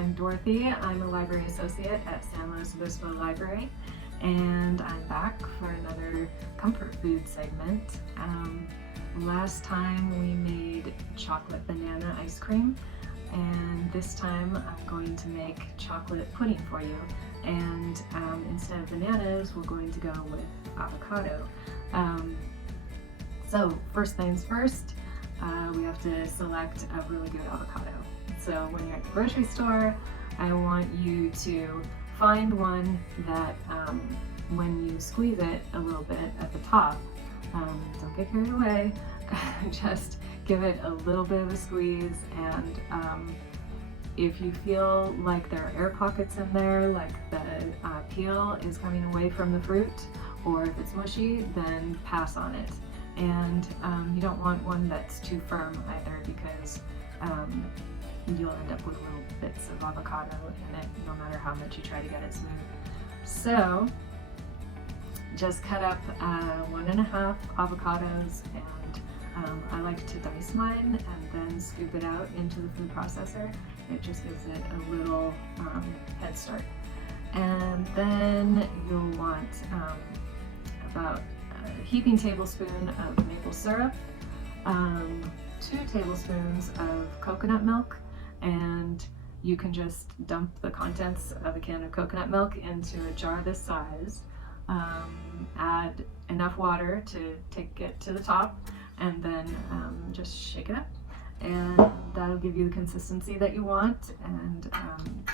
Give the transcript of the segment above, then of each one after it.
I'm Dorothy. I'm a library associate at San Luis Obispo Library, and I'm back for another comfort food segment. Last time we made chocolate banana ice cream, and this time I'm going to make chocolate pudding for you. And instead of bananas, we're going to go with avocado. So first things first, we have to select a really good avocado. So when you're at the grocery store, I want you to find one that when you squeeze it a little bit at the top, don't get carried away, just give it a little bit of a squeeze, and if you feel like there are air pockets in there, like the peel is coming away from the fruit, or if it's mushy, then pass on it. And you don't want one that's too firm either, because you'll end up with little bits of avocado in it, no matter how much you try to get it smooth. So just cut up 1.5 avocados, and I like to dice mine and then scoop it out into the food processor. It just gives it a little head start. And then you'll want about a heaping tablespoon of maple syrup, 2 tablespoons of coconut milk, and you can just dump the contents of a can of coconut milk into a jar this size, add enough water to take it to the top, and then just shake it up, and that'll give you the consistency that you want. And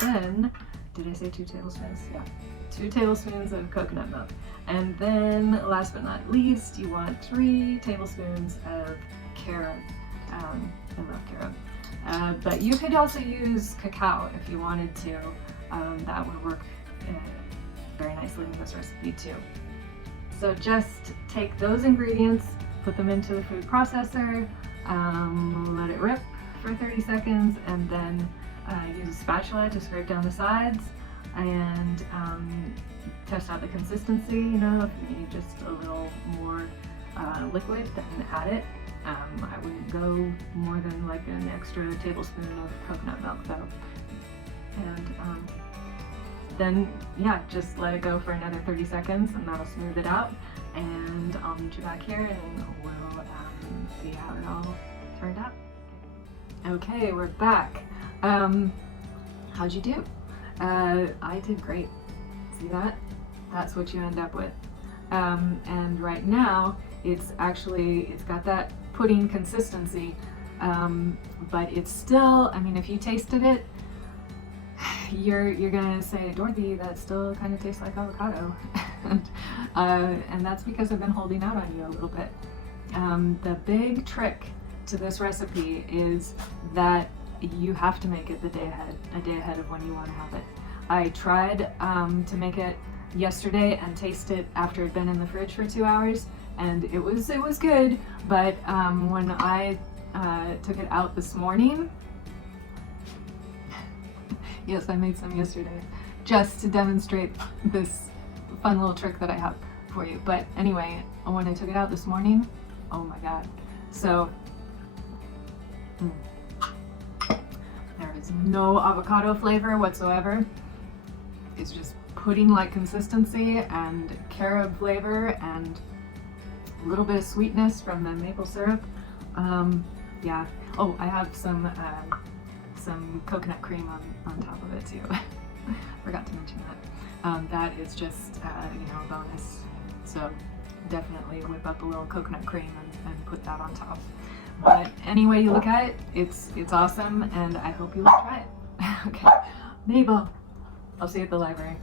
then, did I say 2 tablespoons? Yeah, 2 tablespoons of coconut milk. And then last but not least, you want 3 tablespoons of carob. I love carob. But you could also use cacao if you wanted to. That would work very nicely in this recipe too. So just take those ingredients, put them into the food processor, let it rip for 30 seconds, and then use a spatula to scrape down the sides, and test out the consistency. You know, if you need just a little more liquid, then add it. I wouldn't go more than like an extra tablespoon of coconut milk though. And then, yeah, just let it go for another 30 seconds, and that'll smooth it out. And I'll meet you back here, and we'll see how it all turned out. Okay, we're back. How'd you do? I did great. See that? That's what you end up with. And right now, it's got that pudding consistency, but it's still, I mean, if you tasted it, you're gonna say, Dorothy, that still kind of tastes like avocado. And that's because I've been holding out on you a little bit. The big trick to this recipe is that you have to make it a day ahead of when you want to have it. I tried to make it yesterday and taste it after it'd been in the fridge for 2 hours, and it was good, but when I took it out this morning, yes, I made some yesterday, just to demonstrate this fun little trick that I have for you. But anyway, when I took it out this morning, oh my god. So there is no avocado flavor whatsoever. It's just pudding-like consistency and carob flavor and a little bit of sweetness from the maple syrup. Yeah. Oh, I have some coconut cream on top of it too. Forgot to mention that. That is just a bonus. So definitely whip up a little coconut cream and put that on top. But any way you look at it, it's awesome, and I hope you will try it. Okay, Mabel, I'll see you at the library.